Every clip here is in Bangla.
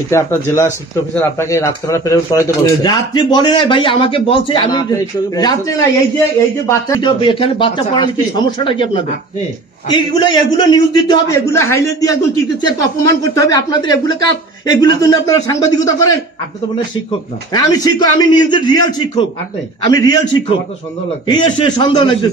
এটা আপনার জেলা শিক্ষা অফিসার আপনাকে রাত্রেবেলা প্রেরণ করাইতে বলছে? রাত্রি বলে নাই ভাই, আমাকে বলছে আমি রাত্রে না, এই যে বাচ্চা এখানে বাচ্চা পড়ালে কি সমস্যাটা কি আপনাদের? এগুলো নিউজ দিতে হবে, এগুলো হাইলাইট দিয়ে একদম টিচারকে অপমান করতে হবে আপনাদের। এগুলোর জন্য আপনারা সাংবাদিকতা করেন? আপনি তো বললেন শিক্ষক না। আমি শিক্ষক, আমি নিজের রিয়েল শিক্ষক, আমি রিয়েল শিক্ষক। সন্দেহ লাগছে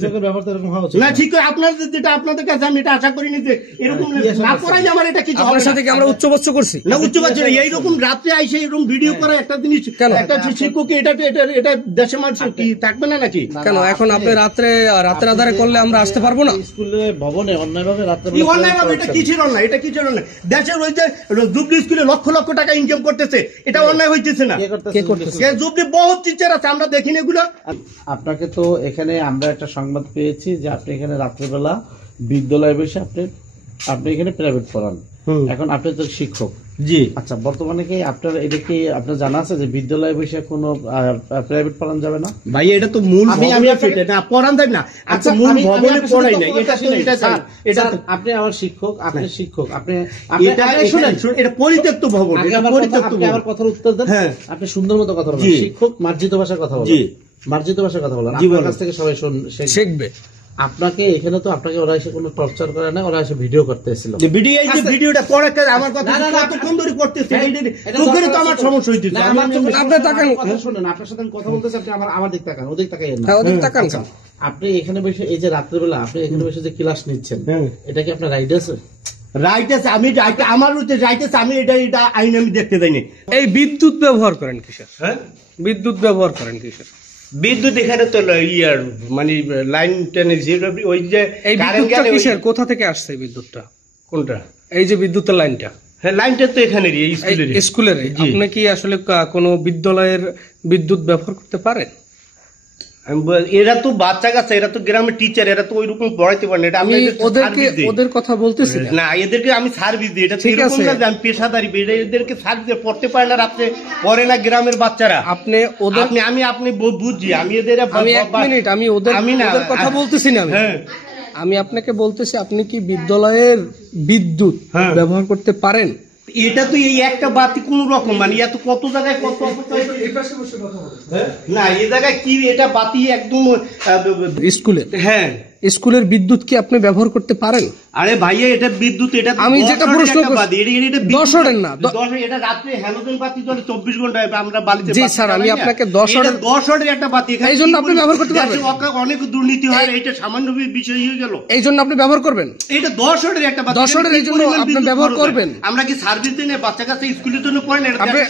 না ঠিক আপনাদের যেটা আপনাদের কাছে আমি এটা আশা করিনি যে এরকম না পড়াইলে আমার এটা কিছু আপনার সাথে কি আমরা উচ্চবাচ্য করছি? না উচ্চবাচ্য না, এইরকম রাত্রে আইসে এরকম ভিডিও করা একটা জিনিস, একটা শিক্ষক এটা দেশে মানুষ কি থাকবে না নাকি? কেন এখন আপনি রাত্রে আধারে করলে আমরা আসতে পারবো না? স্কুলে ভবনে অন্যায়ভাবে রাত্রে অন্যায়ভাবে এটা কিসের অন্যায়? এটা কিসের অন্যায়? দেশের ওই যে জুবলি স্কুলে লক্ষ লক্ষ টাকা ইনকাম করতেছে, এটা অন্যায় হইতেছে না? জুবলি বহুত টিচার আছে, আমরা দেখিনি এগুলো। আপনাকে তো এখানে আমরা একটা সংবাদ পেয়েছি যে আপনি এখানে রাত্রেবেলা বিদ্যালয়ে বসে আপনি এখানে প্রাইভেট পড়ান। এখন আপনি তো শিক্ষক। জি আচ্ছা, বর্তমানে কি আপনার এটা কি আপনার জানা আছে যে বিদ্যালয়ে বসে কোনো প্রাইভেট পড়ানো যাবে না? ভাই এটা তো মূল পড়ান যায় না। আচ্ছা মূল ভবনে পড়াই না, এটা আপনি আমার শিক্ষক, আপনি শিক্ষক, আপনি শুনেন, এটা পরিত্যক্ত ভবন। আমার কথার উত্তর দেন। আপনি সুন্দর মতো কথা বলেন। শিক্ষক মার্জিত ভাষায় কথা বলেন, মার্জিত ভাষায় কথা বলেন। আপনার কাছ থেকে সবাই শিখবে। আপনাকে এখানে তো আপনাকে ওরা এসে কোনো টর্চার করে না, ওরা এসে ভিডিও করতে এসেছিল। ভিডিওটা পরে আমার কথা কতক্ষণ ধরে করতেছে, তো আমার সমস্যা হইতেছে। আপনার তাকান, শুনেন, আপনার সাথে কথা বলতেছে, আপনি আমার দিক তাকান, ওদিক তাকাই না। আপনি এখানে বসে এই যে রাত্রেবেলা আপনি এখানে বসে যে ক্লাস নিচ্ছেন, এটা কি আপনার রাইট আছে? রাইট আছে, আমি আমার রাইট আছে, আমি এটা আইন আমি দেখতে যাইনি। এই বিদ্যুৎ ব্যবহার করেন কিসের? বিদ্যুৎ ব্যবহার করেন কিসের? বিদ্যুৎ এখানে তো মানে লাইন টেনে ওই যে এই বিদ্যুৎটা কিসের, কোথা থেকে আসছে এই বিদ্যুৎটা? কোনটা? এই যে বিদ্যুতের লাইনটা। হ্যাঁ, লাইনটা তো এখানেরই, স্কুলের। আপনি কি আসলে কোনো বিদ্যালয়ের বিদ্যুৎ ব্যবহার করতে পারেন? এরা তো বাচ্চা কাচ্চা, এরা তো গ্রামের টিচার, এরা তো ওইরকম পড়াইতে পারে না। এটা আমি ওদের কথা বলতেছি না, এদেরকে আমি সার্ভিস দিই। এটা ঠিক আছে, আমি পেশাদারি, এদেরকে সার্ভিস পড়তে পারে না, রাত্রে পড়ে না গ্রামের বাচ্চারা। আপনি বুঝছি, আমি এদের আমি ওদের কথা বলতেছি না। আমি আপনাকে বলতেছি, আপনি কি বিদ্যালয়ের বিদ্যুৎ ব্যবহার করতে পারেন? এটা তো এই একটা বাতি কোন রকম, মানে এত কত জায়গায় কত না, এই জায়গায় কি এটা বাতি একদম স্কুলে। হ্যাঁ, স্কুলের বিদ্যুৎ কি আপনি ব্যবহার করতে পারেন? আরে ভাইয়া, এটা বিদ্যুৎ, এটা আমি যেটা প্রশ্ন করছি, এটা রাত্রে হ্যালোজেন বাতি জ্বলে 24 ঘন্টা আমরা বালিতে। জি স্যার, আমি আপনাকে 10 অর্ডারের একটা বাতি, এই জন্য আপনি ব্যবহার করতে পারবেন। অনেক দুর্নীতি হয়, এটা সামান্য বিষয় হয়ে গেল, এই জন্য আপনি ব্যবহার করবেন। এটা 10 অর্ডারের একটা বাতি, 10 অর্ডার, এই জন্য আপনি ব্যবহার করবেন। আমরা কি সার্ভিস দিই না বাচ্চা কাছে স্কুলের জন্য পড়েন?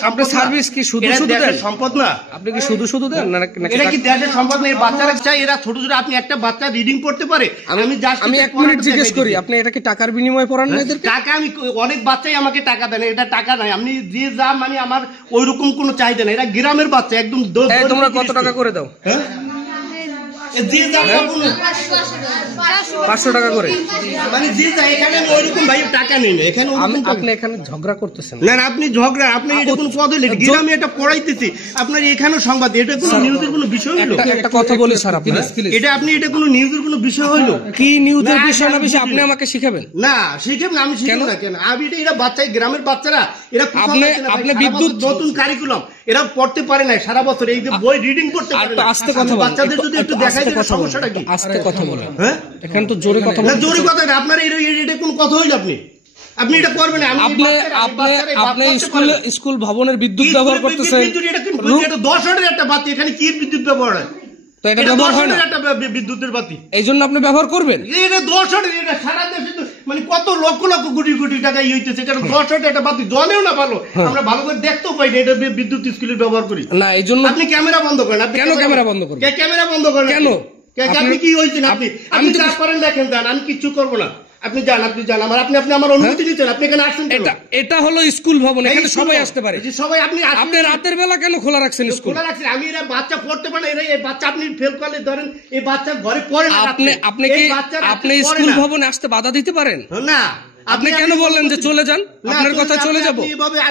আপনি সার্ভিস কি শুধু দেন? সম্পদ না, আপনি কি শুধু দেন না? এটা কি দেশের সম্পদ না? বাচ্চারা চাই, এরা ছোট ছোট, আপনি একটা বাচ্চা রিডিং পড়তে পারে। আমি 1 মিনিট জিজ্ঞেস করি, আপনি এটা কি টাকার বিনিময়ে পড়ান না এদেরকে? টাকা, আমি অনেক বাচ্চাই আমাকে টাকা দেন, এটা টাকা নাই। আমি যে যা মানে আমার ওইরকম কোনো চাহিদা নাই। এরা গ্রামের বাচ্চা, একদম। তোমরা কত টাকা করে দাও? 500 টাকা করে, মানে যে এখানে ওইরকম ভাই টাকা নেই না এখানে। আপনি এখানে ঝগড়া করতেছেন না? আপনি ঝগড়া, আপনি এটা কোনো পদে লিখে আমি এটা পড়াইতেছি, আপনার এখানে সংবাদ, এটা কোনো নিউজের কোনো বিষয় হলো? একটা কথা বলি স্যার, এটা কোনো নিউজের কোনো বিষয় হইলো? কি নিউজের বিষয় না বিষয় আপনি আমাকে শিখাবেন? না শিখাবেন না, আমি শিখাবো না। কেন? আমি এরা বাচ্চা, গ্রামের বাচ্চারা, এরা আপনি বিদ্যুৎ নতুন কারিকুলাম, এরা পড়তে পারে না সারা বছর, এই যে বই রিডিং করতে পারে না। আস্তে কথা বলেন, বাচ্চাদের যদি একটু দেখাই দেন সমস্যাটা কি? আস্তে কথা বলেন। হ্যাঁ, এখানে তো জোরে কথা বলেন। জোরে কথা না, আপনার এটা কোন কথা হইল? আপনি এটা করবেন? আপনি স্কুল ভবনের বিদ্যুৎ ব্যবহার করতেছেন। 10 অর্ডারের একটা বাতি, এখানে কি বিদ্যুৎ ব্যবহার হয়? তো এটা ব্যবহার হয় না, বিদ্যুতের বাতি, এই জন্য আপনি ব্যবহার করবেন। এটা 10 অর্ডার, এটা সারা দেশে তো মানে কত লক্ষ লক্ষ কোটি কোটি টাকা হইতেছে, কারণ 10 অর্ডার একটা বাতি জ্বলেও না ভালো, আমরা ভালো করে দেখতেও পাই না। এটা বিদ্যুৎ স্কুলে ব্যবহার করি না, এই জন্য আপনি ক্যামেরা বন্ধ করেন। কেন ক্যামেরা বন্ধ করবেন? ক্যামেরা বন্ধ করেন কেন? আপনি কি হয়েছেন? আপনি যা করেন দেখেন, যান, আমি কিচ্ছু করবো না। আপনি যান, আপনি আমার অনুমতি দিচ্ছেন, আপনি এখানে আসছেন। এটা হলো স্কুল ভবন, এখানে সবাই আসতে পারে। সবাই আপনি রাতের বেলা কেন খোলা রাখছেন? স্কুল খোলা রাখছেন, আমি এরা বাচ্চা পড়তে পারে না। এই বাচ্চা আপনি ফেল করলে ধরেন, এই বাচ্চা ঘরে পড়ে না। আপনি স্কুল ভবনে আসতে বাধা দিতে পারেন না? আপনি কেন বললেন যে চলে যান? আপনার কথা চলে যাবো?